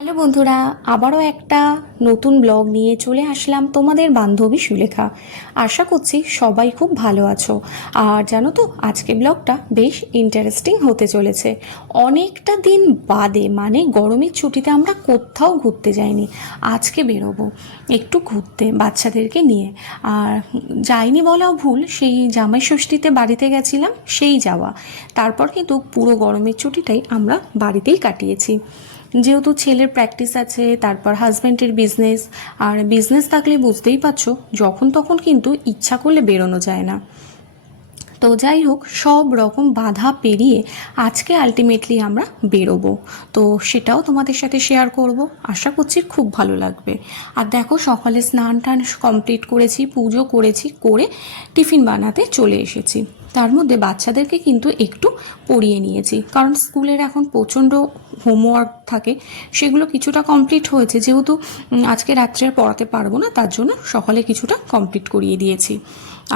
Hello বন্ধুরা, আবারও একটা নতুন ব্লগ নিয়ে চলে আসলাম তোমাদের বান্ধবী সুলেখা। আশা করছি সবাই খুব ভালো আছো। আর জানো তো, আজকে ব্লগটা বেশ ইন্টারেস্টিং হতে চলেছে। অনেকটা দিন বাদে মানে গরমের ছুটিতে আমরা কোথাও ঘুরতে যাইনি। আজকে বেরোবো, একটু ঘুরতে, বাচ্চাদেরকে নিয়ে। আর যাইনি বলাও ভুল, সেই জামাই ষষ্ঠীতে বাড়িতে গেছিলাম, সেই যাওয়া। তারপর কিন্তু পুরো গরমের ছুটিটাই আমরা বাড়িতেই কাটিয়েছি। যেহেতু ছেলের প্র্যাকটিস আছে, তারপর হাজব্যান্ডের বিজনেস আর বিজনেস থাকলে বুঝতেই পারছ, যখন তখন কিন্তু ইচ্ছা করলে বেরোনো যায় না। তো যাই হোক, সব রকম বাধা পেরিয়ে আজকে আলটিমেটলি আমরা বেরোবো। তো সেটাও তোমাদের সাথে শেয়ার করব। আশা করছি খুব ভালো লাগবে। আর দেখো, সকালে স্নান টান কমপ্লিট করেছি, পুজো করেছি, করে টিফিন বানাতে চলে এসেছি। তার মধ্যে বাচ্চাদেরকে কিন্তু একটু পড়িয়ে নিয়েছি। কারণ স্কুলের এখন প্রচণ্ড হোমওয়ার্ক থাকে, সেগুলো কিছুটা কমপ্লিট হয়েছে। যেহেতু আজকে রাত্রে পড়াতে পারব না, তার জন্য সকালে কিছুটা কমপ্লিট করিয়ে দিয়েছি।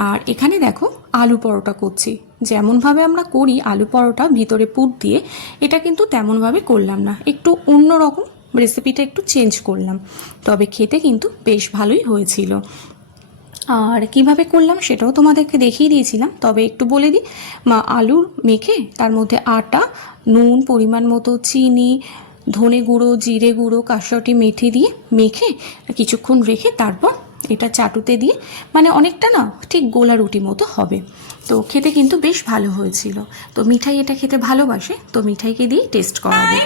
আর এখানে দেখো, আলু পরোটা করছি। যেমনভাবে আমরা করি, আলু পরোটা ভিতরে পুর দিয়ে, এটা কিন্তু তেমনভাবে করলাম না। একটু অন্যরকম রেসিপিটা একটু চেঞ্জ করলাম। তবে খেতে কিন্তু বেশ ভালোই হয়েছিল। আর কীভাবে করলাম সেটাও তোমাদেরকে দেখিয়ে দিয়েছিলাম। তবে একটু বলে দিই, মা আলুর মেখে তার মধ্যে আটা, নুন, পরিমাণ মতো চিনি, ধনে গুঁড়ো, জিরে গুঁড়ো, কাসরটি মেথি দিয়ে মেখে কিছুক্ষণ রেখে তারপর এটা চাটুতে দিয়ে মানে অনেকটা না ঠিক গোলা রুটি মতো হবে। তো খেতে কিন্তু বেশ ভালো হয়েছিল। তো মিঠাই এটা খেতে ভালোবাসে, তো মিঠাইকে দিয়ে টেস্ট করাবো।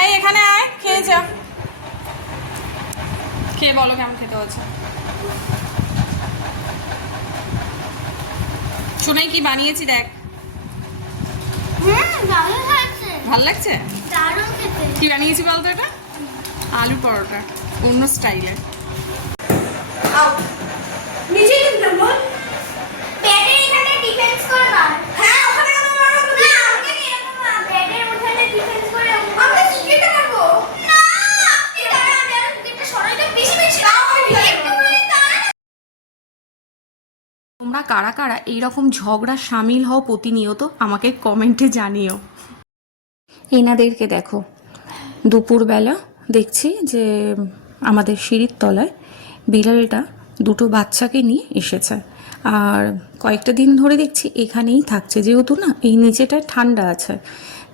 এই, এখানে আয়, খেয়ে যা। খেয়ে বলো কেমন খেতে হচ্ছে শুনেই কি বানিয়েছি দেখ। ভালো ভালো লাগছে? কি বানিয়েছি বলতো এটা? আলু পরোটা অন্য স্টাইলে নিজে কিন্তু বল পেটের এখানে ডিফেন্স করে মার হ্যাঁ ওখানে কেন মারবো না আমাকে কি এরকম মার পেটের ওখানে ডিফেন্স করে আমরা ক্রিকেটে মারবো না আপনি দাঁড়ান আমি আর ক্রিকেটটা সরাই তো বেশি বেশি একটু মানে দাঁড়ান তোমরা কারা কারা এইরকম ঝগড়া সামিল হও প্রতিনিয়ত, আমাকে কমেন্টে জানিও। এনাদেরকে দেখো, দুপুরবেলা দেখছি যে আমাদের সিঁড়ির তলায় বিড়ালটা দুটো বাচ্চাকে নিয়ে এসেছে। আর কয়েকটা দিন ধরে দেখছি এখানেই থাকছে, যেহেতু না এই নিচেটায় ঠান্ডা আছে।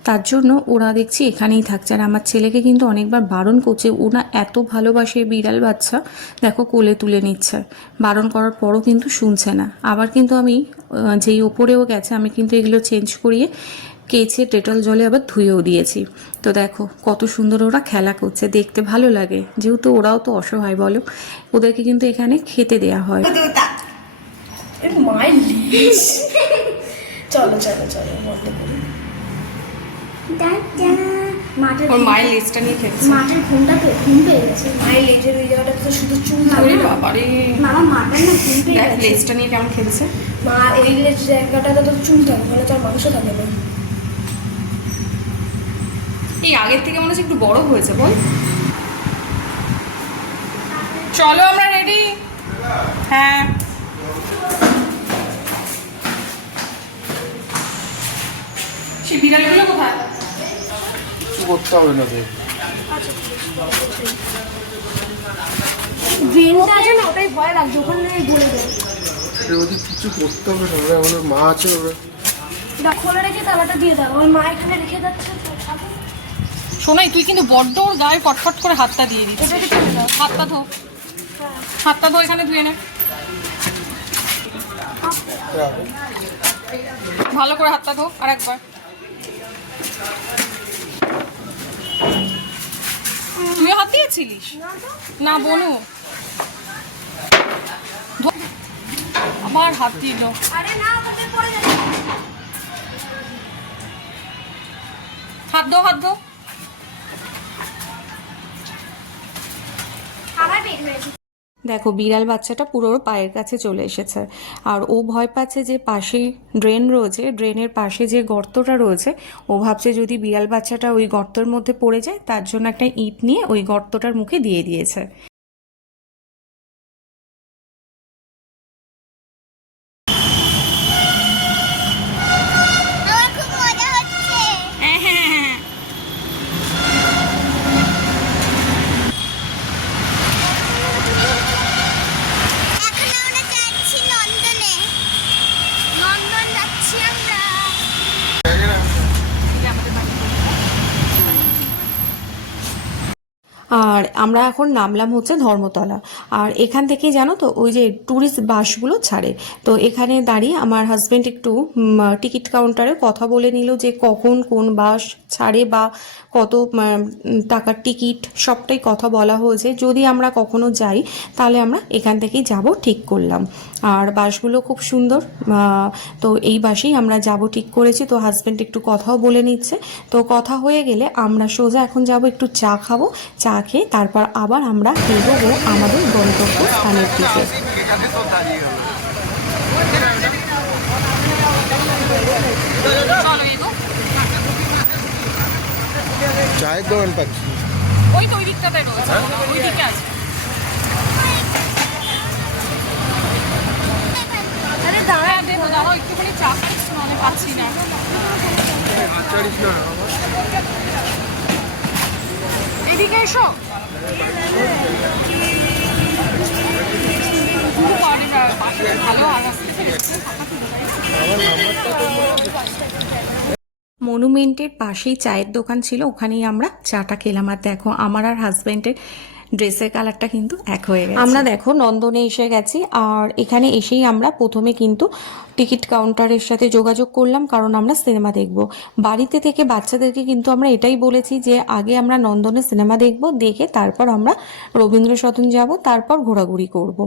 তার জন্য ওরা দেখছি এখানেই থাকছে। আর আমার ছেলেকে কিন্তু অনেকবার বারণ করছে। ওরা এত ভালোবাসে বিড়াল বাচ্চা। দেখো কোলে তুলে নিচ্ছে। বারণ করার পরও কিন্তু শুনছে না। আবার কিন্তু আমি যেই ওপরেও গেছে, আমি কিন্তু এগুলো চেঞ্জ করিয়ে কেচে ডেটল জলে আবার ধুয়েও দিয়েছি। তো দেখো কত সুন্দর ওরা খেলা করছে। দেখতে ভালো লাগে। যেহেতু ওরাও তো অসহায় বলো, ওদেরকে কিন্তু এখানে খেতে দেয়া হয়। চলো চলো চলো বন্ধ করি দাদা মাঠের ওর মায়ের লিস্টটা নিয়ে খেয়েছে মাঠের ঘুমটা পে ঘুম পেয়ে গেছে। মায়ের লেজের ওই জায়গাটা তো শুধু চুল থাকে বাবারে। মামা মাঠের না ঘুম পেয়ে গেছে। লেজটা নিয়ে কেমন খেলছে। মা এই লেজ জায়গাটাতে তো চুল থাকে মানে তার মাংস থাকে না। এই আগের থেকে মনে হচ্ছে একটু বড় হয়েছে বল। চলো আমরা রেডি হ্যাঁ। সে বিড়ালগুলো কোথায়? করতে হবে না দেখ ড্রেনটা আছে না ওটাই ভয় লাগছে ওখানে ঘুরে যায় এর কিছু করতে হবে না ওরা আমার মা আছে ওরা। এটা খোলা রেখে তালাটা দিয়ে দাও ওর মা এখানে রেখে যাচ্ছে। শোনাই তুই কিন্তু বড্ড ওর গায়ে পটপট করে হাতটা দিয়ে দিচ্ছিস এটাকে তুলে দাও। হাতটা ধো। হাতটা ধো এখানে ধুয়ে নে। ভালো করে হাতটা ধো আর একবার তুইও হাত দিয়েছিলিস না বনু। আমার আবার হাত দিল। হাত দো হাত দো আবার বের হয়েছে দেখো, বিড়াল বাচ্চাটা পুরো পায়ের কাছে চলে এসেছে। আর ও ভয় পাচ্ছে যে পাশেই ড্রেন রয়েছে, ড্রেনের পাশে যে গর্তটা রয়েছে, ও ভাবছে যদি বিড়াল বাচ্চাটা ওই গর্তের মধ্যে পড়ে যায়, তার জন্য একটা ইট নিয়ে ওই গর্তটার মুখে দিয়ে দিয়েছে আমার খুব মজা হচ্ছে হ্যাঁ হ্যাঁ হ্যাঁ আর আমরা এখন নামলাম হচ্ছে ধর্মতলা। আর এখান থেকে জানো তো, ওই যে ট্যুরিস্ট বাসগুলো ছাড়ে। তো এখানে দাঁড়িয়ে আমার হাজব্যান্ড একটু টিকিট কাউন্টারে কথা বলে নিল যে কখন কোন বাস ছাড়ে বা কত টাকার টিকিট সবটাই কথা বলা হয়েছে। যদি আমরা কখনো যাই, তাহলে আমরা এখান থেকেই যাব, ঠিক করলাম। আর বাসগুলো খুব সুন্দর তো এই বাসেই আমরা যাব ঠিক করেছি। তো হাজব্যান্ড একটু কথাও বলে নিচ্ছে। তো কথা হয়ে গেলে আমরা সোজা এখন যাব একটু চা খাব চা খেয়ে তারপর আবার আমরা এগোবো আমাদের গন্তব্য স্থানের দিকে। চায়ের দোকান পাচ্ছি। ওই তো ওই দিকটাতে রয়েছে। ওই দিকে আছে আরে দাঁড়া দেবো দাঁড়াও একটুখানি চা খাচ্ছি মানে পাচ্ছি না আচারিস না আমার এদিকে এসো। মনুমেন্টের পাশেই চায়ের দোকান ছিল, ওখানেই আমরা চাটা খেলাম। আর দেখো, আমার আর হাজব্যান্ডের ড্রেসের কালারটা কিন্তু এক হয়ে গেছে। আমরা দেখো, নন্দনে এসে গেছি, আর এখানে এসেই আমরা প্রথমে কিন্তু টিকিট কাউন্টারের সাথে যোগাযোগ করলাম, কারণ আমরা সিনেমা দেখব। বাড়িতে থেকে বাচ্চাদেরকে কিন্তু আমরা এটাই বলেছি যে, আগে আমরা নন্দনে সিনেমা দেখব, দেখে তারপর আমরা রবীন্দ্র সদন যাব, তারপর ঘোরাঘুরি করব।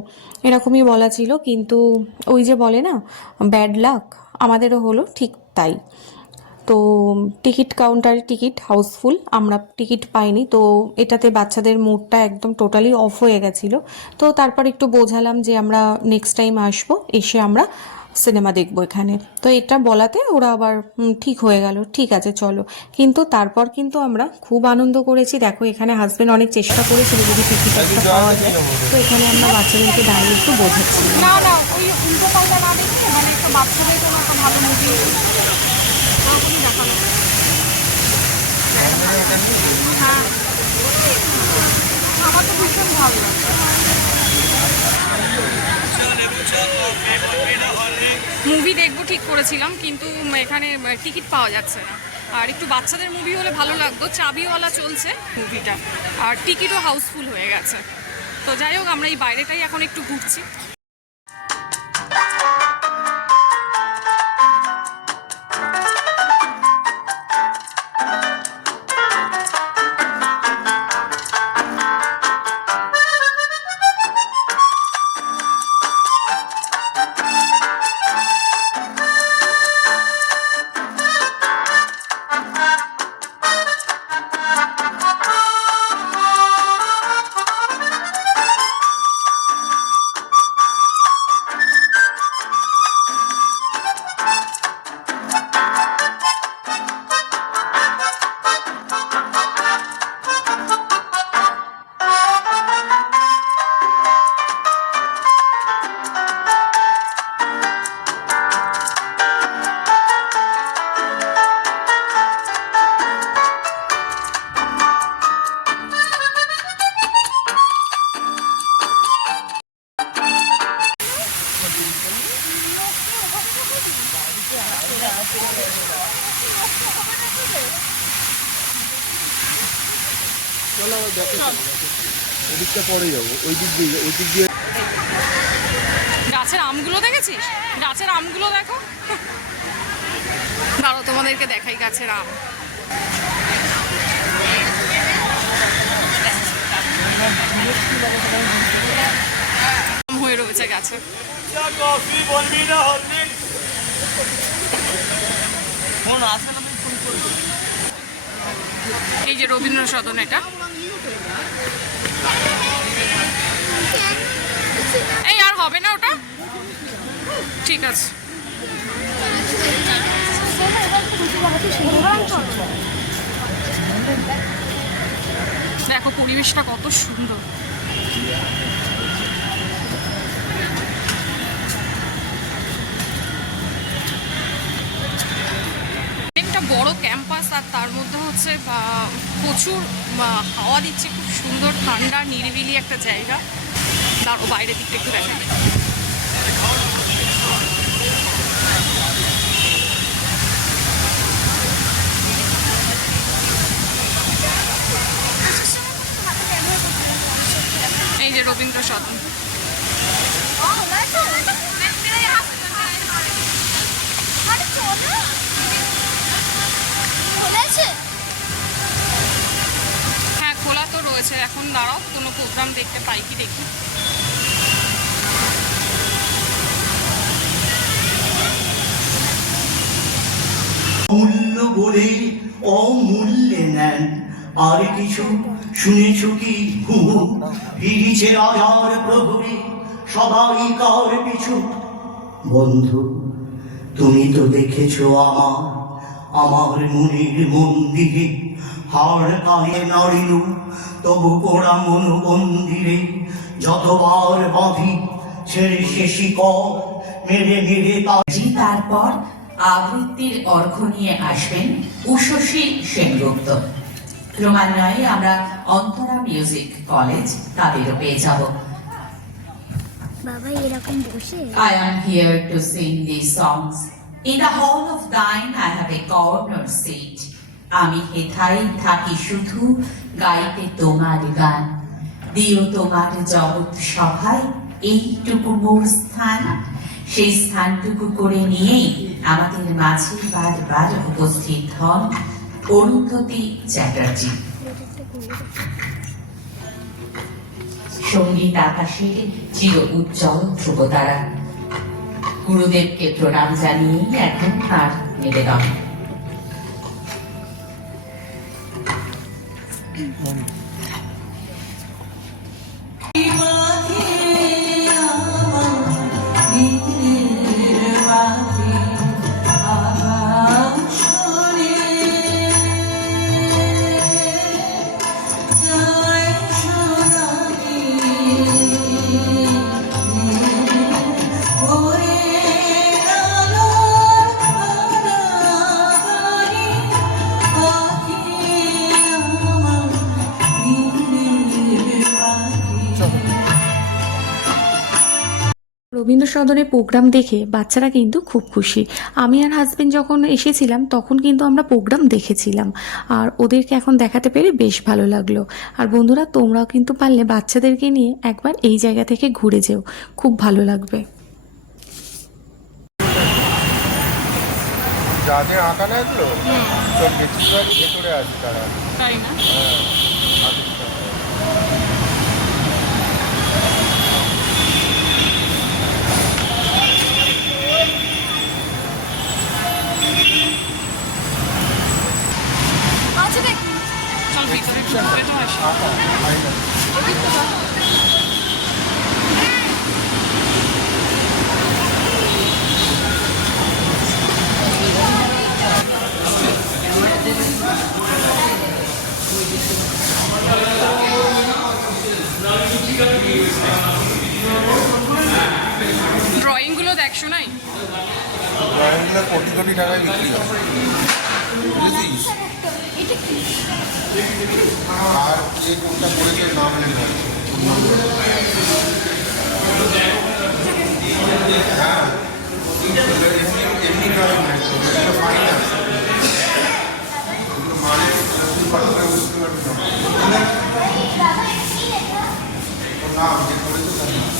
এরকমই বলা ছিল, কিন্তু ওই যে বলে না ব্যাড লাক আমাদেরও হলো ঠিক তাই। তো টিকিট কাউন্টারে টিকিট হাউসফুল আমরা টিকিট পাইনি। তো এটাতে বাচ্চাদের মুডটা একদম টোটালি অফ হয়ে গেছিল। তো তারপর একটু বোঝালাম যে আমরা নেক্সট টাইম আসব এসে আমরা সিনেমা দেখব এখানে। তো এটা বলাতে ওরা আবার ঠিক হয়ে গেল ঠিক আছে চলো। কিন্তু তারপর কিন্তু আমরা খুব আনন্দ করেছি। দেখো এখানে হাজবেন্ড অনেক চেষ্টা করেছিল যদি টিকিট একটা পাওয়া যায়। তো এখানে আমরা বাচ্চাদেরকে দাঁড়িয়ে একটু বোঝাচ্ছি। না না ওই উল্টো পাল্টা না দেখে মানে একটা বাচ্চাদের একটা ভালো মুভি দেখানো হ্যাঁ আমার তো ভীষণ ভালো লাগে মুভি দেখব, ঠিক করেছিলাম, কিন্তু এখানে টিকিট পাওয়া যাচ্ছে না। আর একটু বাচ্চাদের মুভি হলে ভালো লাগতো, চাবিওয়ালা চলছে মুভিটা আর টিকিটও হাউসফুল হয়ে গেছে। তো যাই হোক, আমরা এই বাইরেটাই এখন একটু ঘুরছি। ওদিকটা পরে যাব, ওই দিক দিয়ে ওই দিক দিয়ে গাছের আমগুলো দেখেছিস? গাছের আমগুলো দেখো। দাঁড়ো তোমাদেরকে দেখাই গাছের আম। আম হয়ে রয়েছে গাছে। এই যে রবীন্দ্র সদন এটা। এই আর হবে না ওটা? ঠিক আছে। দেখো, পরিবেশটা কত সুন্দর। একটা বড় ক্যাম্পাস আর তার মধ্যে হচ্ছে প্রচুর হাওয়া দিচ্ছে, খুব সুন্দর, ঠান্ডা, নিরিবিলি একটা জায়গা। দাঁড়ো বাইরের দিকটা একটু দেখা এই যে রবীন্দ্র সদন। হ্যাঁ খোলা তো রয়েছে। এখন দাঁড়াও, কোনো প্রোগ্রাম দেখতে পাই কি দেখি? মূল্য বলে অমূল্যে নেন। আর কিছু শুনেছ কি? ফিরিছে রাজার প্রভুরে, সবাই কার পিছু। বন্ধু, তুমি তো দেখেছ আমার আমার মনের মন্দিরে হাড় কানে নাড়িল তবু পোড়া মন মন্দিরে, যতবার বাঁধি, ছেড়ে শেষি কর মেরে মেরে তারপর আবৃত্তির অর্ঘ নিয়ে আসবেন উষসী সেনগুপ্ত। ক্রমান্বয়ে আমরা অন্তরা মিউজিক কলেজ তাদেরও পেয়ে যাব। বাবা এরকম বসে? I am here to sing these songs. In the hall of thine I have a corner seat. আমি হেথাই থাকি শুধু গাইতে তোমার গান। দিও তোমার জগৎ সভায় এইটুকু মোর স্থান। সেই স্থানটুকু করে নিয়েই আমাদের মাঝে বারবার উপস্থিত হন অরুন্ধতী চ্যাটার্জি। সংগীত আকাশের চির উজ্জ্বল ধ্রুবতারা। গুরুদেবকে প্রণাম জানিয়েই এখন তার নিবেদন। রবীন্দ্র সদনের প্রোগ্রাম দেখে বাচ্চারা কিন্তু খুব খুশি। আমি আর হাজবেন্ড যখন এসেছিলাম তখন কিন্তু আমরা প্রোগ্রাম দেখেছিলাম। আর ওদেরকে এখন দেখাতে পেরে বেশ ভালো লাগল। আর বন্ধুরা তোমরাও কিন্তু পারলে বাচ্চাদেরকে নিয়ে একবার এই জায়গা থেকে ঘুরে যেও। খুব ভালো লাগবে। যাদের আঁকা না এগুলো সব বেশিরভাগ ভেতরে আছে তারা। তাই না হ্যাঁ আর্টিস্টরা। চল ভিতরে ঢুকতে তো আসি আঁকা ফাইনাল ড্রয়িংগুলো দেখ শোনাই ড্রয়িংগুলো কোটি কোটি টাকায় বিক্রি হয়। বুঝেছিস? আর যে কোনটা করেছে নাম লেখা আছে হ্যাঁ এমনি এমনি ড্রয়িং নয় তো এটা ফাইন আছে এগুলো মানে পাথরে বুঝতে পারবি না ওর নাম যে করেছে তার নাম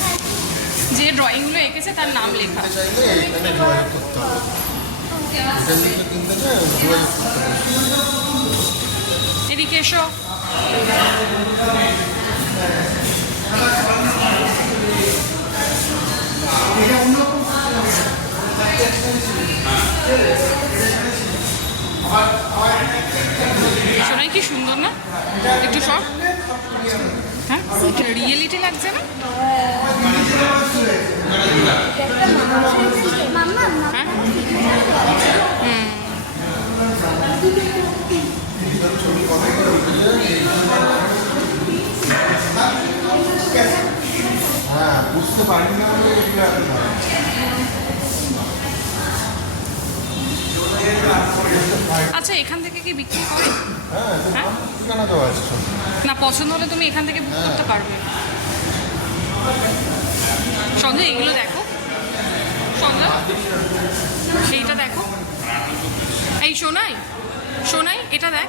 যে ড্রয়িংগুলো এঁকেছে তার নাম লেখা চাইলে এখানে যোগাযোগ করতে হবে এসো। শোনাই কি সুন্দর না? একটু সব হ্যাঁ? রিয়েলিটি লাগছে না? হ্যাঁ? হ্যাঁ বুঝতে পারি না। আচ্ছা এখান থেকে কি বিক্রি করে হ্যাঁ হ্যাঁ? না পছন্দ হলে তুমি এখান থেকে বুক করতে পারবে। সঞ্জয় এগুলো দেখো। সঞ্জয় এইটা দেখো। এই সোনাই সোনাই এটা দেখ।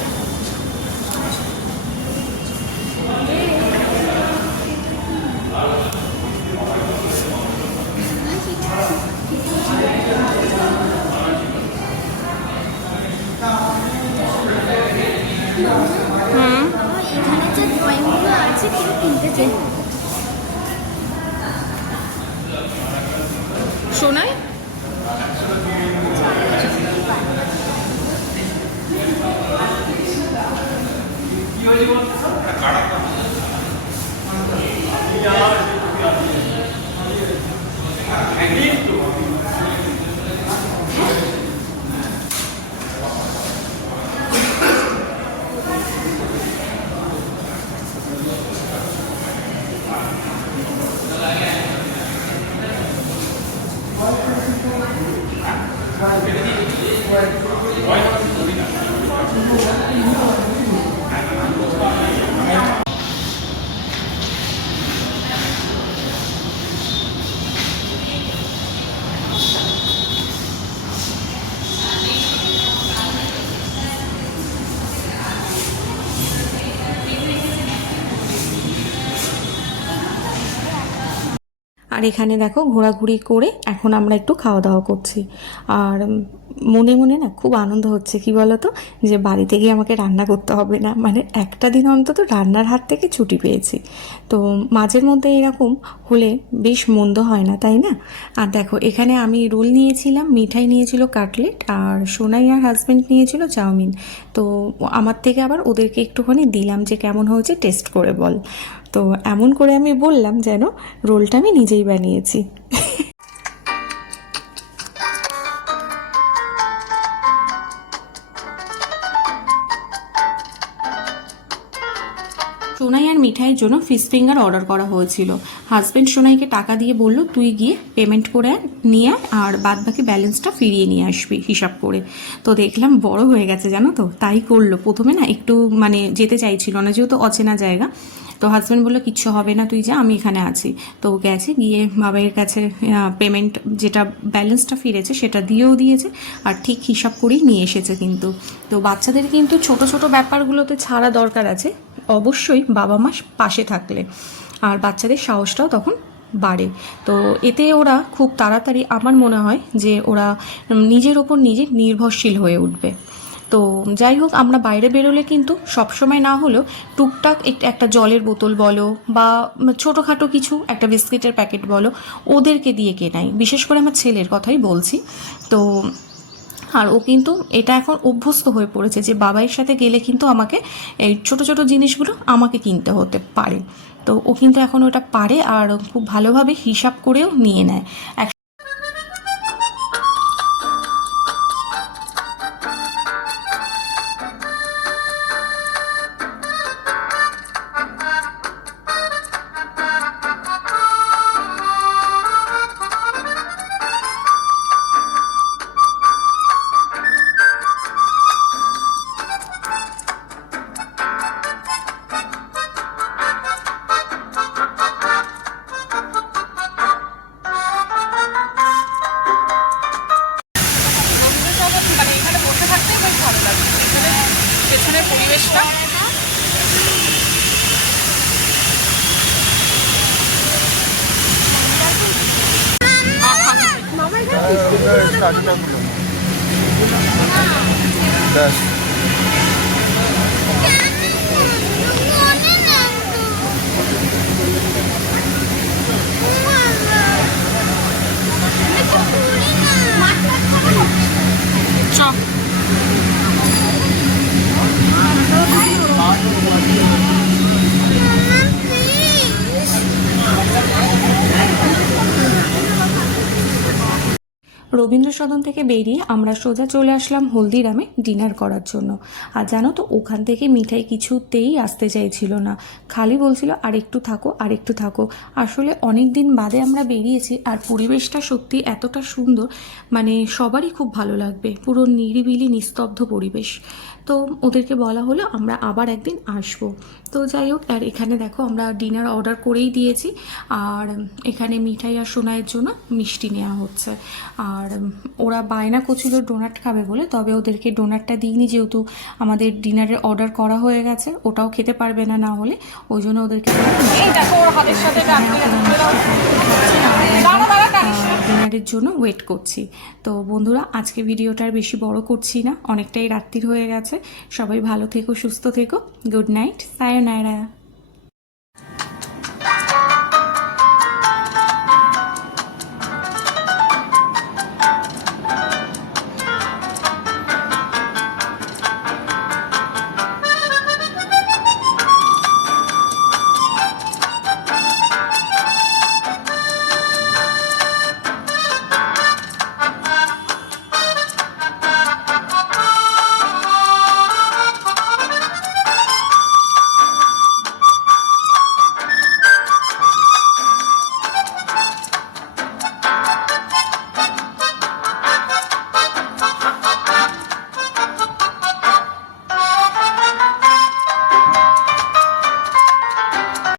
আর এখানে দেখো ঘোরাঘুরি করে এখন আমরা একটু খাওয়া দাওয়া করছি। আর মনে মনে না খুব আনন্দ হচ্ছে, কি বলতো? যে বাড়িতে গিয়ে আমাকে রান্না করতে হবে না। মানে একটা দিন অন্তত রান্নার হাত থেকে ছুটি পেয়েছি। তো মাঝের মধ্যে এরকম হলে বেশ মন্দ হয় না, তাই না? আর দেখো, এখানে আমি রোল নিয়েছিলাম, মিঠাই নিয়েছিল কাটলেট, আর সোনাই আর হাজব্যান্ড নিয়েছিল চাউমিন। তো আমার থেকে আবার ওদেরকে একটুখানি দিলাম যে কেমন হয়েছে, টেস্ট করে বল। তো এমন করে আমি বললাম যেন রোলটা আমি নিজেই বানিয়েছি। সোনাই আর মিঠাইয়ের জন্য ফিশ ফিঙ্গার অর্ডার করা হয়েছিল। হাজব্যান্ড সোনাইকে টাকা দিয়ে বলল, তুই গিয়ে পেমেন্ট করে নিয়ে আর বাদ বাকি ব্যালেন্সটা ফিরিয়ে নিয়ে আসবি হিসাব করে। তো দেখলাম বড় হয়ে গেছে, জানো তো? তাই করল। প্রথমে না একটু মানে যেতে চাইছিল না, যেহেতু অচেনা জায়গা। তো হাজব্যান্ড বলল, কিচ্ছু হবে না, তুই যা, আমি এখানে আছি। তো ও গেছে, গিয়ে বাবাইয়ের কাছে পেমেন্ট যেটা ব্যালেন্সটা ফিরেছে সেটা দিয়েও দিয়েছে, আর ঠিক হিসাব করেই নিয়ে এসেছে কিন্তু। তো বাচ্চাদের কিন্তু ছোট ছোট ব্যাপারগুলোতে ছাড়া দরকার আছে। অবশ্যই বাবা মা পাশে থাকলে। আর বাচ্চাদের সাহসটাও তখন বাড়ে। তো এতে ওরা খুব তাড়াতাড়ি আমার মনে হয় যে ওরা নিজের ওপর নিজে নির্ভরশীল হয়ে উঠবে। তো যাই হোক, আমরা বাইরে বেরোলে কিন্তু সবসময় না হলেও টুকটাক এক- একটা জলের বোতল বলো বা ছোটোখাটো কিছু একটা বিস্কিটের প্যাকেট বলো, ওদেরকে দিয়ে কেনাই। বিশেষ করে আমার ছেলের কথাই বলছি। তো আর ও কিন্তু এটা এখন অভ্যস্ত হয়ে পড়েছে যে বাবাইয়ের সাথে গেলে কিন্তু আমাকে এই ছোটো ছোটো জিনিসগুলো আমাকে কিনতে হতে পারে। তো ও কিন্তু এখন ওটা পারে আর খুব ভালোভাবে হিসাব করেও নিয়ে নেয়। রবীন্দ্র সদন থেকে বেরিয়ে আমরা সোজা চলে আসলাম হলদিরামে ডিনার করার জন্য। আর জানো তো, ওখান থেকে মিঠাই কিছুতেই আসতে চাইছিল না। খালি বলছিল আর একটু থাকো আর একটু থাকো। আসলে অনেক দিন বাদে আমরা বেরিয়েছি আর পরিবেশটা সত্যি এতটা সুন্দর মানে সবারই খুব ভালো লাগবে। পুরো নিরিবিলি, নিস্তব্ধ পরিবেশ। তো ওদেরকে বলা হলো, আমরা আবার একদিন আসব। তো যাই হোক, আর এখানে দেখো, আমরা ডিনার অর্ডার করেই দিয়েছি। আর এখানে মিঠাই আর সোনাইয়ের জন্য মিষ্টি নেওয়া হচ্ছে। আর ওরা বায়না করছিল ডোনাট খাবে বলে তবে ওদেরকে ডোনাটটা দিইনি যেহেতু আমাদের ডিনারের অর্ডার করা হয়ে গেছে ওটাও খেতে পারবে না না হলে ওই জন্য ওদেরকে ডিনারের জন্য ওয়েট করছি তো বন্ধুরা আজকে ভিডিওটা আর বেশি বড় করছি না অনেকটাই রাত্রির হয়ে গেছে সবাই ভালো থেকো সুস্থ থেকো গুড নাইট সায়োনারা